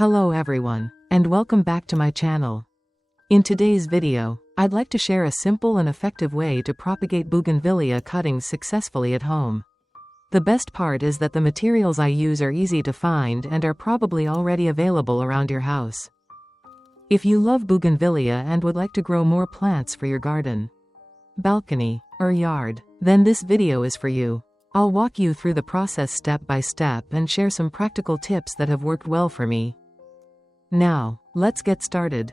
Hello everyone, and welcome back to my channel. In today's video, I'd like to share a simple and effective way to propagate Bougainvillea cuttings successfully at home. The best part is that the materials I use are easy to find and are probably already available around your house. If you love Bougainvillea and would like to grow more plants for your garden, balcony, or yard, then this video is for you. I'll walk you through the process step by step and share some practical tips that have worked well for me. Now, let's get started.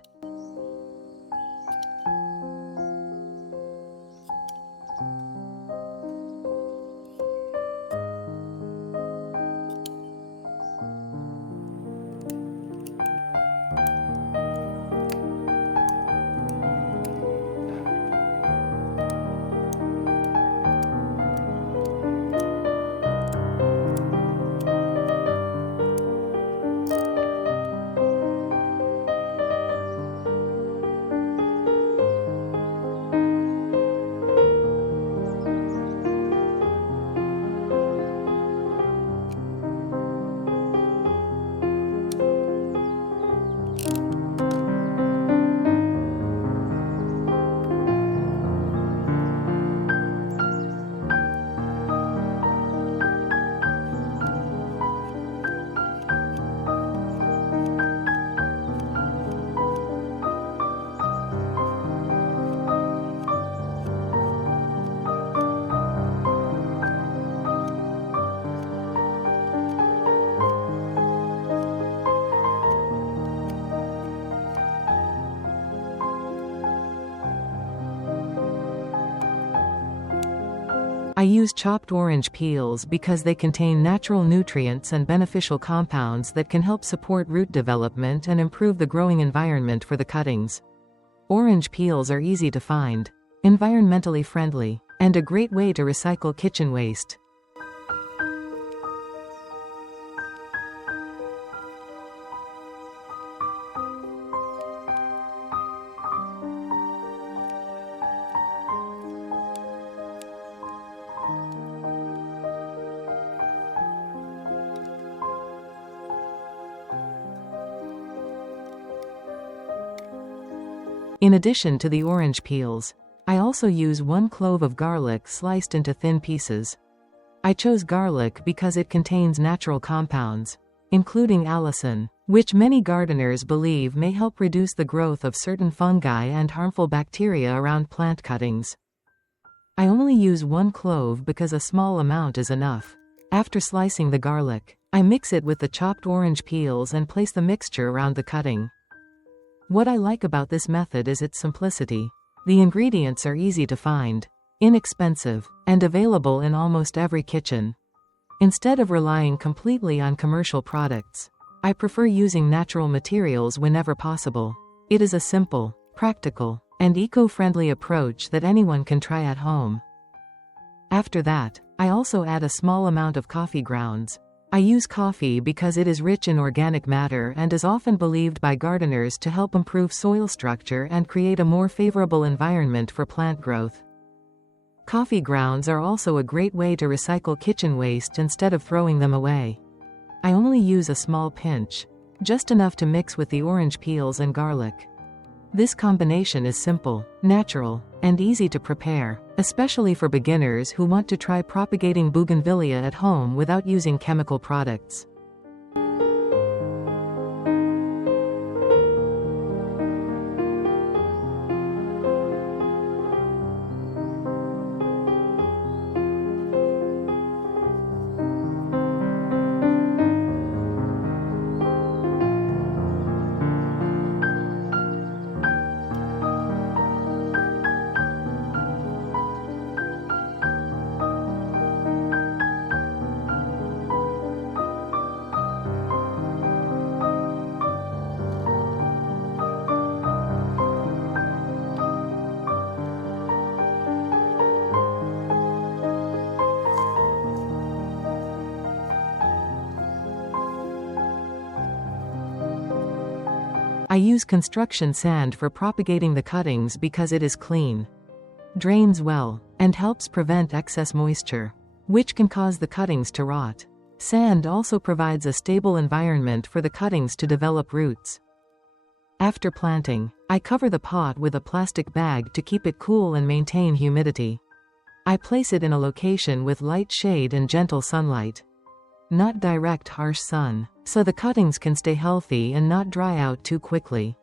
I use chopped orange peels because they contain natural nutrients and beneficial compounds that can help support root development and improve the growing environment for the cuttings. Orange peels are easy to find, environmentally friendly, and a great way to recycle kitchen waste. In addition to the orange peels, I also use 1 clove of garlic sliced into thin pieces. I chose garlic because it contains natural compounds, including allicin, which many gardeners believe may help reduce the growth of certain fungi and harmful bacteria around plant cuttings. I only use 1 clove because a small amount is enough. After slicing the garlic, I mix it with the chopped orange peels and place the mixture around the cutting. What I like about this method is its simplicity. The ingredients are easy to find, inexpensive, and available in almost every kitchen. Instead of relying completely on commercial products, I prefer using natural materials whenever possible. It is a simple, practical, and eco-friendly approach that anyone can try at home. After that, I also add a small amount of coffee grounds. I use coffee because it is rich in organic matter and is often believed by gardeners to help improve soil structure and create a more favorable environment for plant growth. Coffee grounds are also a great way to recycle kitchen waste instead of throwing them away. I only use a small pinch, just enough to mix with the orange peels and garlic. This combination is simple, natural, and easy to prepare, especially for beginners who want to try propagating Bougainvillea at home without using chemical products. I use construction sand for propagating the cuttings because it is clean, drains well, and helps prevent excess moisture, which can cause the cuttings to rot. Sand also provides a stable environment for the cuttings to develop roots. After planting, I cover the pot with a plastic bag to keep it cool and maintain humidity. I place it in a location with light shade and gentle sunlight. Not direct harsh sun, so the cuttings can stay healthy and not dry out too quickly.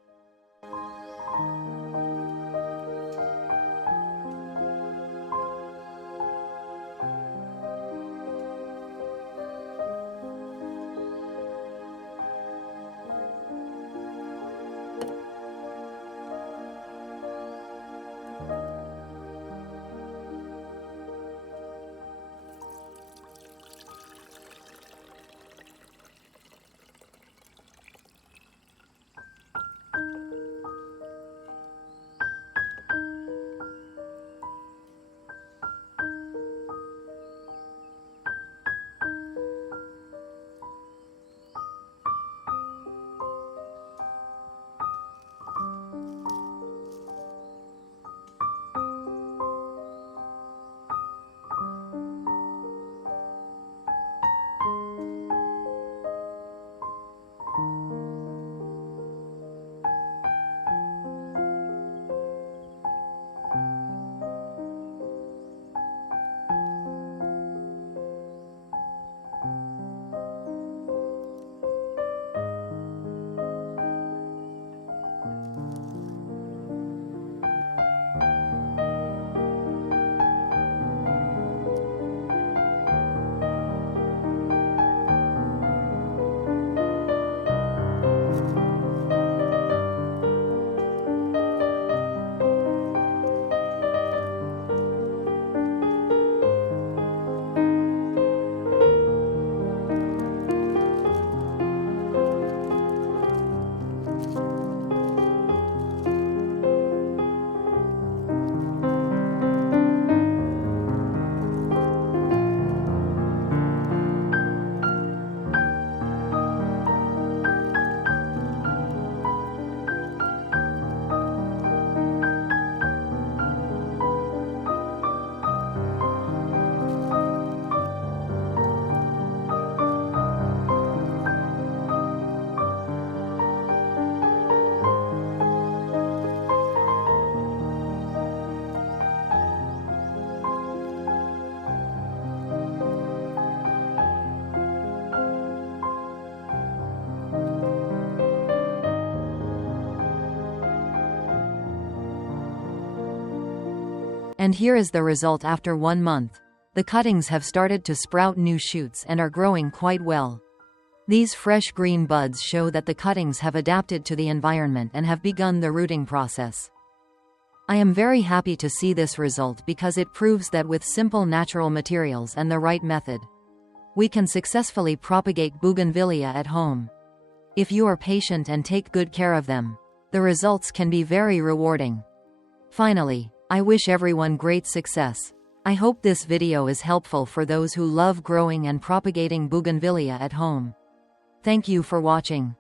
And here is the result after 1 month. The cuttings have started to sprout new shoots and are growing quite well. These fresh green buds show that the cuttings have adapted to the environment and have begun the rooting process. I am very happy to see this result because it proves that with simple natural materials and the right method, we can successfully propagate Bougainvillea at home. If you are patient and take good care of them, the results can be very rewarding. Finally, I wish everyone great success. I hope this video is helpful for those who love growing and propagating Bougainvillea at home. Thank you for watching.